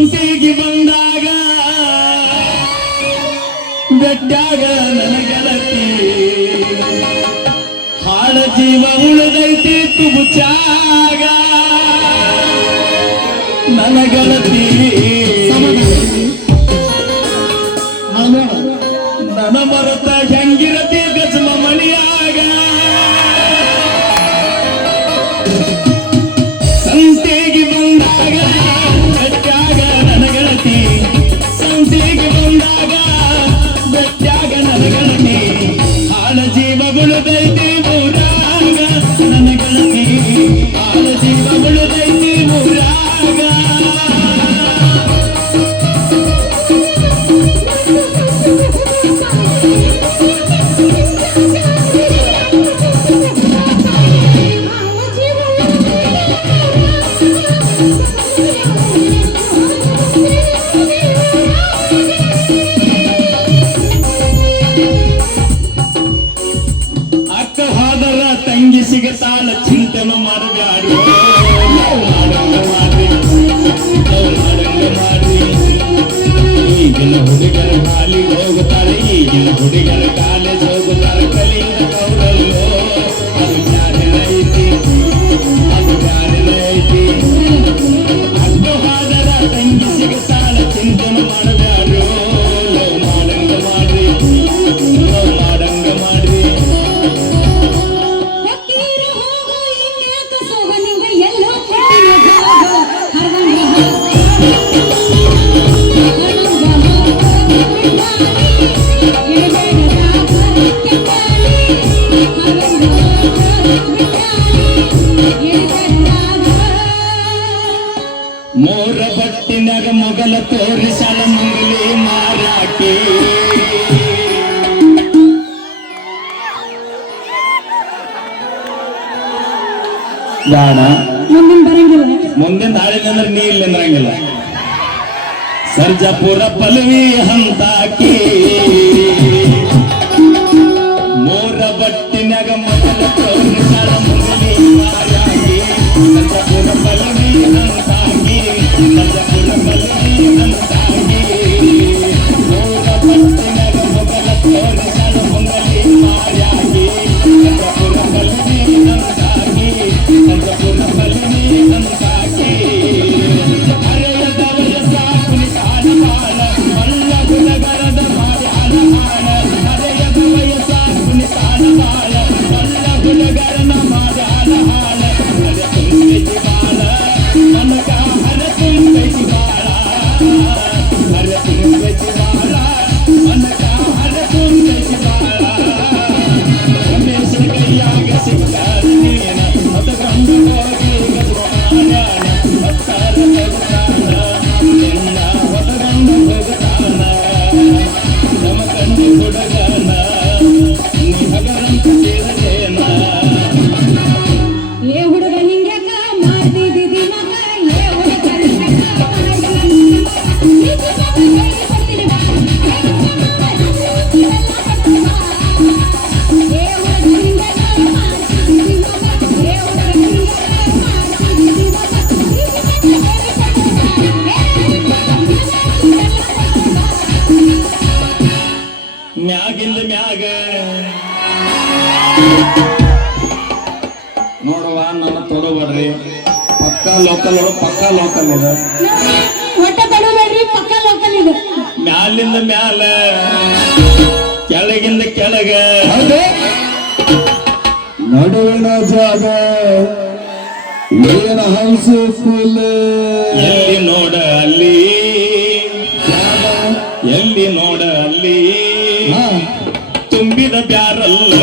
ಸಂತಿಗೆ ಬಂದಾಗ ಬೆಟ್ಟಾಗ ನನಗಲತಿ ಹಾಳ ಜೀವ ಉಳಿದೈತಿ ತುಬುಚಾಗ ನನಗಲತಿ సిగతా లక్ష్మితను మరుగాడు ಈಗಿನ ಹುಡುಗರ ಹಾಲಿ ಹೋಗುತ್ತಾರೆ ಈಗಿನ ಹುಡುಗರ ಕಾಲೇಜು ಮೋರ ಬಟ್ಟಿನಾಗ ಮೊಗಲ ತೋರಿಸಲ ಮಂಗಲಿ ಮಾರಾಟಿ. ದಾಣ ಮುಂದಿನ ಹಾಡಿದಂದ್ರೆ ನೀ ಇಲ್ಲ ಸರ್ಜಾಪುರ ಪಲ್ವಿ ಹಂತಾಕಿ. ಪಕ್ಕ ಲೋಕಲ್ ಇದೆ. ಹೊಟ್ಟೆ ತಡಬೇಡ್ರಿ ಪಕ್ಕ ಲೋಕಲ್ ಇದು. ಮ್ಯಾಲಿಂದ ಮ್ಯಾಲ ಕೆಳಗಿಂದ ಕೆಳಗ. ನಡುವಿನ ಜಾಗ ಏನ ಹೌಸ್ಫುಲ್ ಎಲ್ಲಿ ನೋಡ ಅಲ್ಲಿ? ಎಲ್ಲಿ ನೋಡ ಅಲ್ಲಿ? ತುಂಬಿದ ಬ್ಯಾರಲ್ಲ.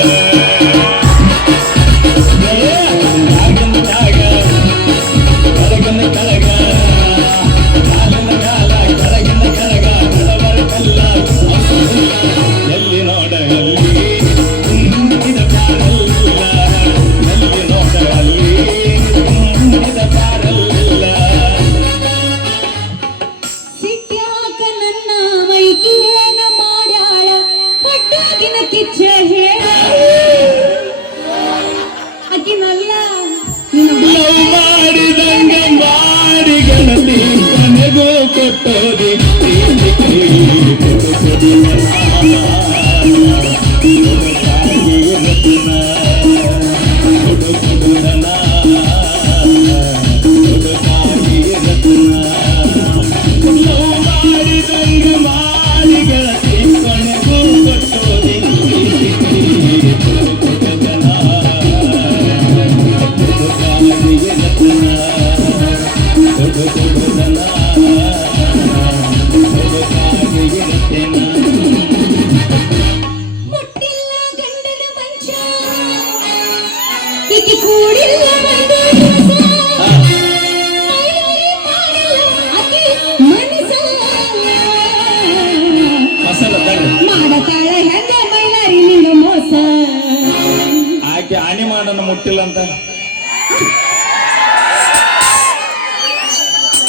ಹೊಟ್ಟಾಗಿನ ಕಿಚ್ಚ ಹೇಳ ಆಕಿನಲ್ಲ ಮಾಡಿದಂಗ ಮಾಡಿ ಗೆಳತಿ ಕೊಟ್ಟೋದಿ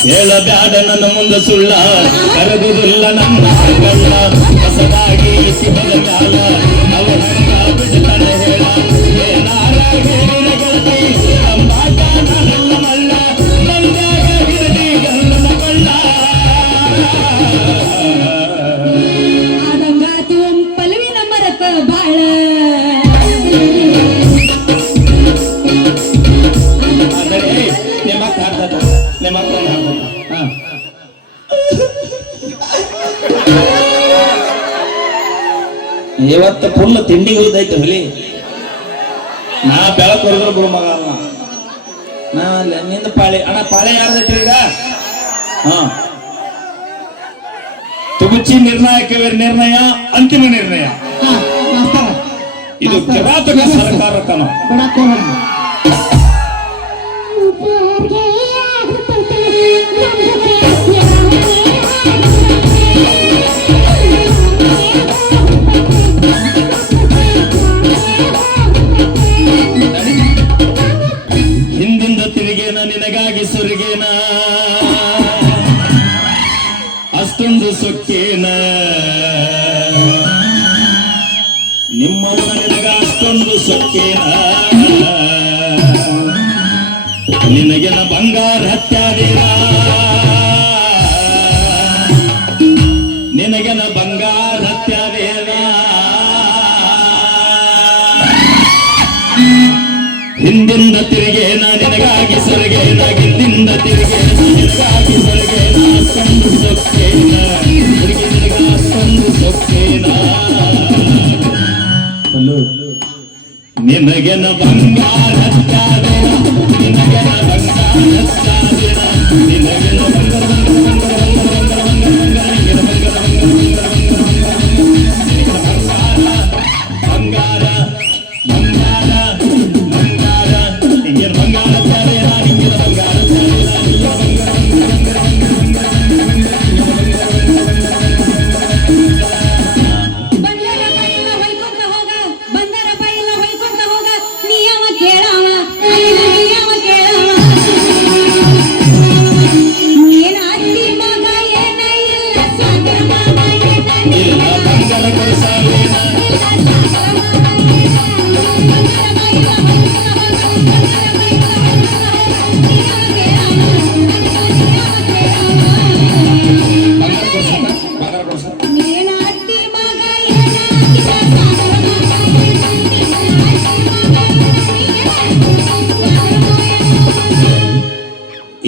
ಹೇಳಬ್ಯಾಡ ನನ್ನ ಮುಂದೆ ಸುಳ್ಳ. ಕರೆದುದಿಲ್ಲ ನನ್ನ ಕಣ್ಣ ಹೊಸದಾಗಿ ಸಿಗದ ಮ್ಯಾಲ ಇವತ್ತು ಫುಲ್ ತಿಂಡಿ ಉಳಿದೈತೆ ಹುಲಿ. ನಾ ಬೆಳಕು ಹೊರದ್ರು ಬಿಡು ಮಗ ಅಲ್ಲ ನಾ ನಿಂದ ಪಾಳೆ ಅಣ್ಣ ಪಾಳೆ ಯಾರ್ದೈತಿ ಈಗ? ಹಾ. ತುಗುಚಿ ನಿರ್ಣಾಯಕ ನಿರ್ಣಯ ಅಂತಿಮ ನಿರ್ಣಯ. ಇದು ಕಿರಾತಕ ಸರ್ಕಾರ ತಿರುಗೇನ ನಿನಗಾಗಿ ಸುರಿಗೇನ. ಅಷ್ಟೊಂದು ಸೊಕ್ಕೇನ. ನಿಮ್ಮ ನಿನಗ ಅಷ್ಟೊಂದು ಸೊಕ್ಕೇನ. ನಿನಗೆನ ಬಂಗಾರ ಹತ್ಯಾದೇನ ನಿನಗಾಗಿ ಸೊರಗೆ ನಾಗಿಂದ ತಿರುಗೆ ನಿನಗಾಗಿ ಸೊರಗೆ ನಾ ಸಂದು ಸೊಕ್ಕೇನ. ತಿರುಗಿ ನಿನಗ ಸಂದು ಸೊಕ್ಕೇನ. ನಿನಗೆ ಬಂಗಾರ ನಿನಗೆ ಬಂಗಾರ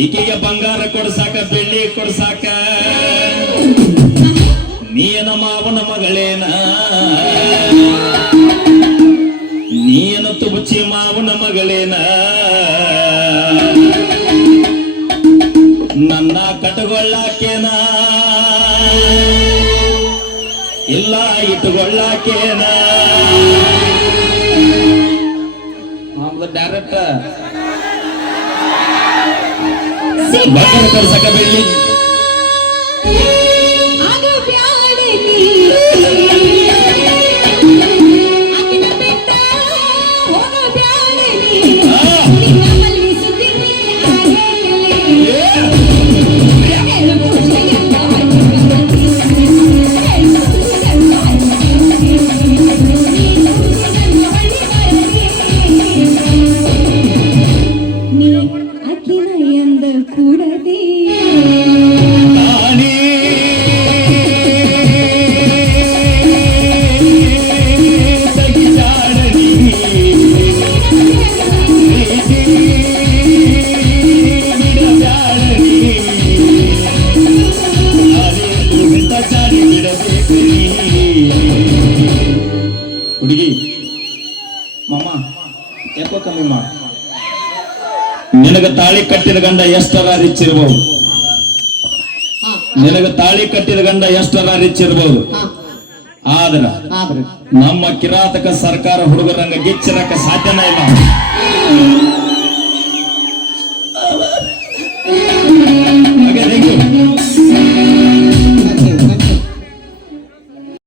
ಈಕೆಗೆ ಬಂಗಾರ ಕೊಡ್ಸಾಕ, ಬೆಳ್ಳಿ ಕೊಡ್ಸಾಕ. ನೀನ ಮಾವನ ಮಗಳೇನ? ನೀನ ತುಬಚಿ ಮಾವನ ಮಗಳೇನ? ನನ್ನ ಕಟಗೊಳ್ಳಾಕೇನ? ಇಲ್ಲ ಇಟ್ಟುಕೊಳ್ಳಾಕೇನ ಡೈರೆಕ್ಟ್ ಬಂಗಾರ ಕೊಡ್ಸಾಕ ಬೆಳ್ಳಿ ನಿನಗ ತಾಳಿ ಕಟ್ಟಿದ ಗಂಡ ಎಷ್ಟರ ರಿಚ್ ಇರ್ಬೋದು? ನಿನಗ ತಾಳಿ ಕಟ್ಟಿದ ಗಂಡ ಎಷ್ಟರ ರಿಚ್ ಇರ್ಬೋದು? ಆದ್ರ ಆದ್ರೆ ನಮ್ಮ ಕಿರಾತಕ ಸರ್ಕಾರ ಹುಡುಗರಂಗ ಗಿಚ್ಚಿರಕ ಸಾಧ್ಯನ ಇಲ್ಲ.